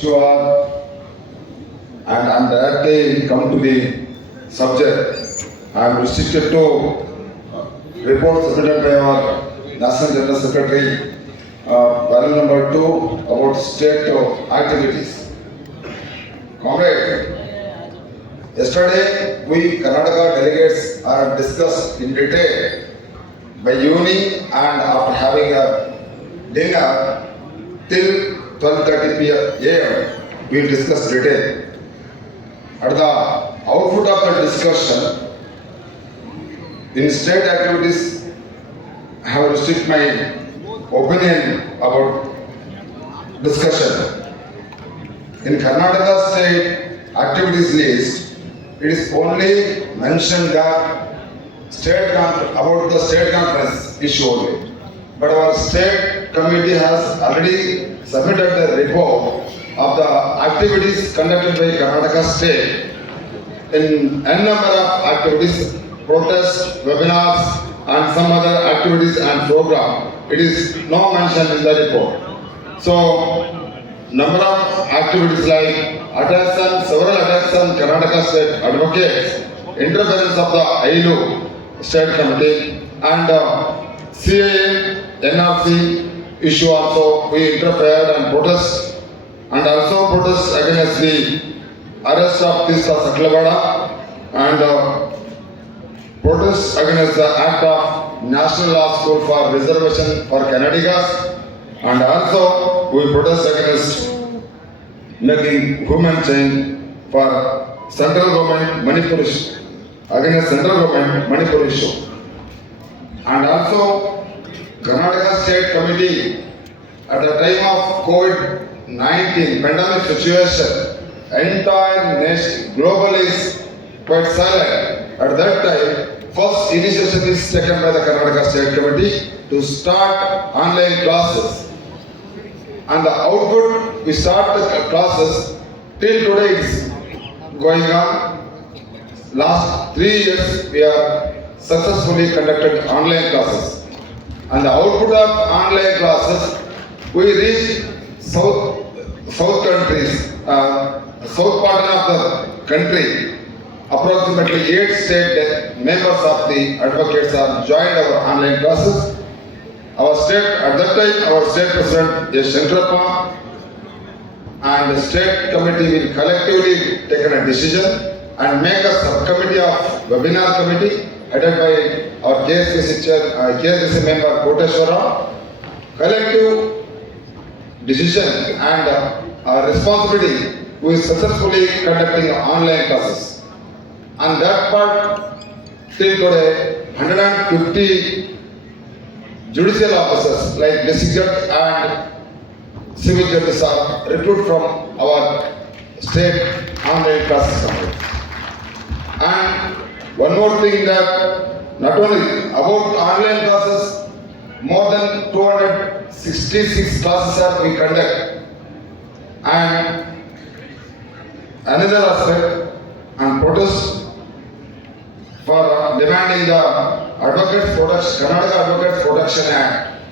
Sure. And I'm directly come to the subject. I am restricted to report submitted by our National General Secretary, uh, value number two, about state of activities. Comrade, yesterday we Karnataka delegates are discussed in detail by evening and after having a dinner till 12:30 p.m. a.m. we will discuss detail. At the output of the discussion, in state activities, I have restricted my opinion about discussion. In Karnataka state activities list, it is only mentioned that state about the state conference issue only. But our state committee has already submitted the report of the activities conducted by Karnataka state in n number of activities, protests, webinars, and some other activities and program. It is not mentioned in the report. So, number of activities like attacks on several attacks on Karnataka state advocates, interference of the ILO state committee, and uh, CAA, NRC issue also we interfered and protest, and also protest against the arrest of Tista Saklagada and uh, protest against the act of National Law School for Reservation for Kannadigas and also we protest against making human chain for central government Manipur against central government Manipur issue. And also Karnataka State Committee at the time of COVID-19 pandemic situation, entire nation global is quite silent. At that time, first initiative is taken by the Karnataka State Committee to start online classes. And the output, we start the classes till today it's going on. Last three years, we are successfully conducted online classes. And the output of online classes, we reach south, south countries, uh, south part of the country. Approximately eight state members of the advocates have joined our online classes. Our state, at that time, our state president is Shankarappa and the state committee will collectively take a decision and make a subcommittee of webinar committee headed by our KSPC chair, uh, KSPC member Koteshwara. Collective decision and uh, our responsibility who is successfully conducting online classes. And that part till today, 150 judicial officers like district judge and civil judges are recruited from our state online classes. And one more thing that not only about online classes, more than 266 classes have we conduct. And another aspect and protest for uh, demanding the Advocates Protection, Karnataka Advocates Protection Act.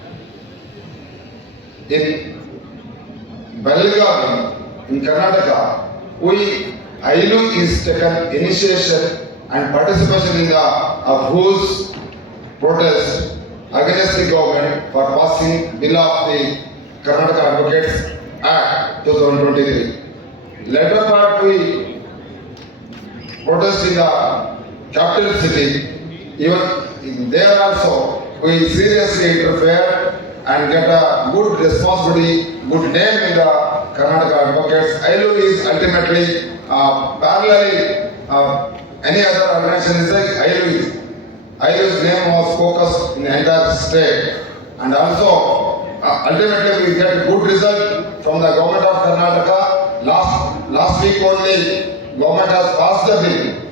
In Belgaum, in Karnataka, we, ILU is taken initiation and participation in the, of whose protest against the government for passing bill of the Karnataka Advocates Act 2023. Later part, we protest in the capital city, even in there also, we seriously interfere and get a good responsibility, good name in the Karnataka advocates. ILO is ultimately uh, parallelly uh, any other organization is like ILO is. Name was focused in the entire state and also uh, ultimately we get good result from the government of Karnataka. Last, last week only, government has passed the bill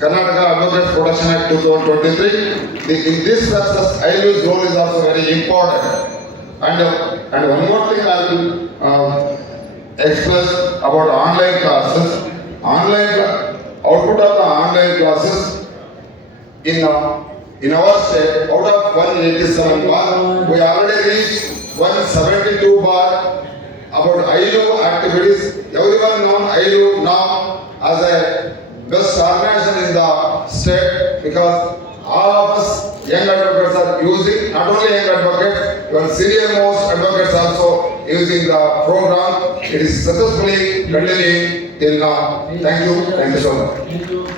Karnataka Advocates Protection Act 2023. The- In this process, ILU's role is also very important. And, uh, and one more thing I will uh, express about online classes. Online, cla- output of the online classes in, uh, in our state, out of 187 bar, we already reached 172 bar about ILU activities. Everyone known ILU now as a best organization in the state because all of us young advocates are using, not only young advocates, even senior most advocates also using the program. It is successfully continuing till now. Thank you, thank you so much.